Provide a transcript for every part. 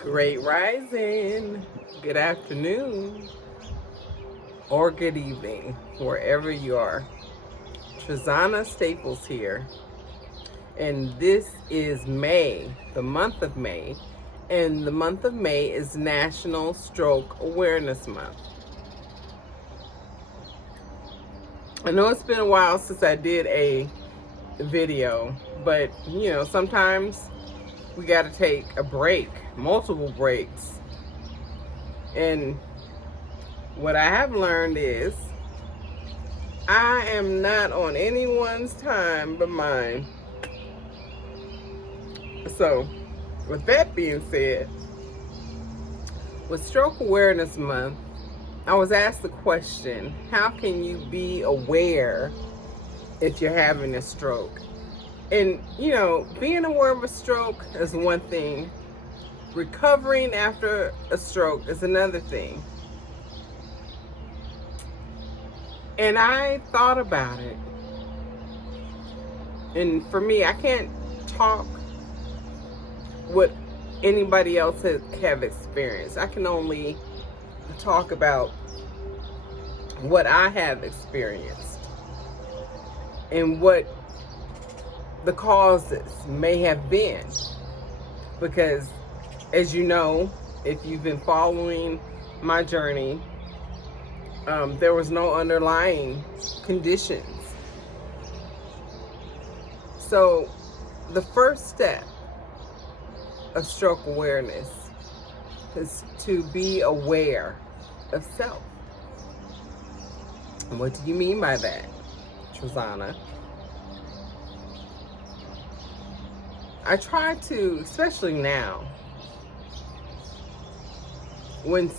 Great rising, good afternoon, or good evening, wherever you are. Trazana Staples here, and this is May, the month of May, and the month of May is National Stroke Awareness Month. I know it's been a while since I did a video, but sometimes we got to take a break, multiple breaks. And what I have learned is I am not on anyone's time but mine. So, with that being said, with Stroke Awareness Month, I was asked the question, how can you be aware if you're having a stroke? And, being aware of a stroke is one thing. Recovering after a stroke is another thing. And I thought about it. And for me, I can't talk what anybody else have experienced. I can only talk about what I have experienced and what the causes may have been. Because as you know, if you've been following my journey, there was no underlying conditions. So the first step of stroke awareness is to be aware of self. And what do you mean by that, Trazana? I try to, especially now, when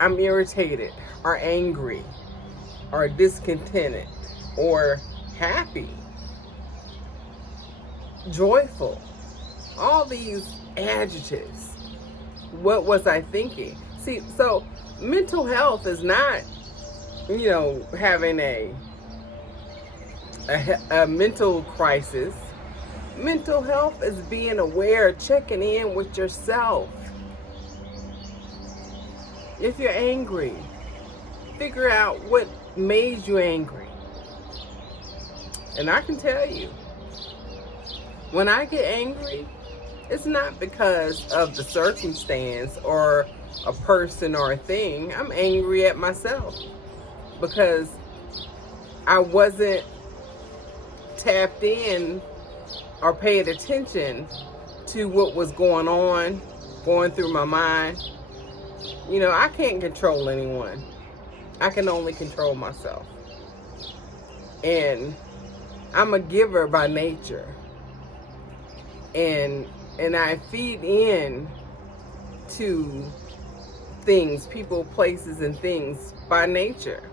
I'm irritated or angry or discontented or happy, joyful, all these adjectives, what was I thinking? See, so mental health is not, having a mental crisis. Mental health is being aware, checking in with yourself. If you're angry, figure out what made you angry. And I can tell you, when I get angry, it's not because of the circumstance or a person or a thing. I'm angry at myself because I wasn't tapped in or paid attention to what was going through my mind. I can't control anyone. I can only control myself. And I'm a giver by nature. And I feed in to things, people, places, and things by nature.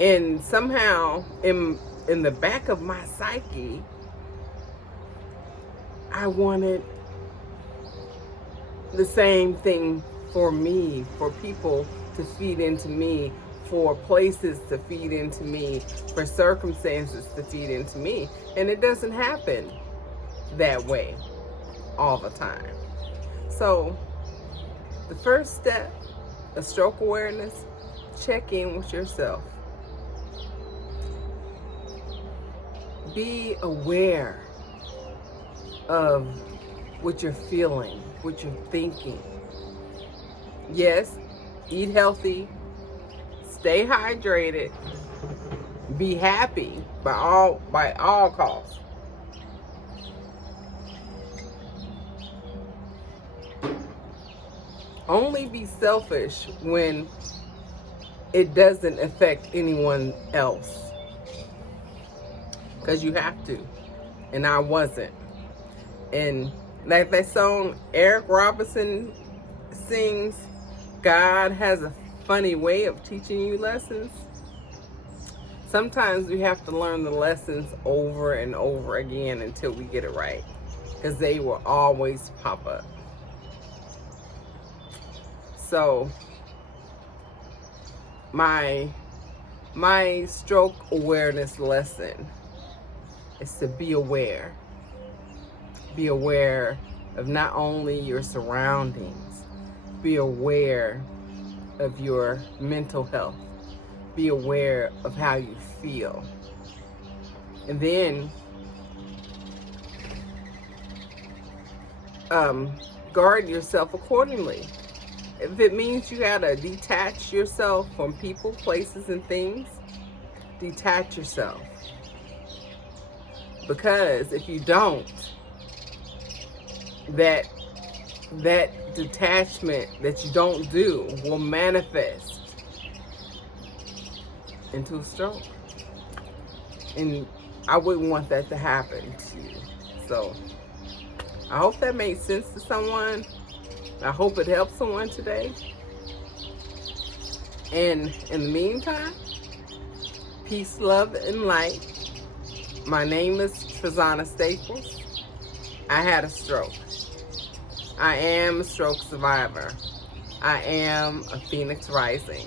And somehow in the back of my psyche, I wanted the same thing for me, for people to feed into me, for places to feed into me, for circumstances to feed into me. And it doesn't happen that way all the time. So the first step of stroke awareness, check in with yourself. Be aware of what you're feeling, what you're thinking. Yes, eat healthy, stay hydrated, be happy by all costs. Only be selfish when it doesn't affect anyone else. Because you have to. And I wasn't. And like that song Eric Robinson sings, God has a funny way of teaching you lessons. Sometimes we have to learn the lessons over and over again until we get it right. Because they will always pop up. So my stroke awareness lesson is to be aware. Be aware of not only your surroundings, be aware of your mental health, be aware of how you feel. And then guard yourself accordingly. If it means you gotta detach yourself from people, places, and things, detach yourself. Because if you don't, that detachment that you don't do will manifest into a stroke. And I wouldn't want that to happen to you. So I hope that made sense to someone. I hope it helped someone today. And in the meantime, peace, love, and light. My name is Trazana Staples. I had a stroke. I am a stroke survivor. I am a Phoenix Rising.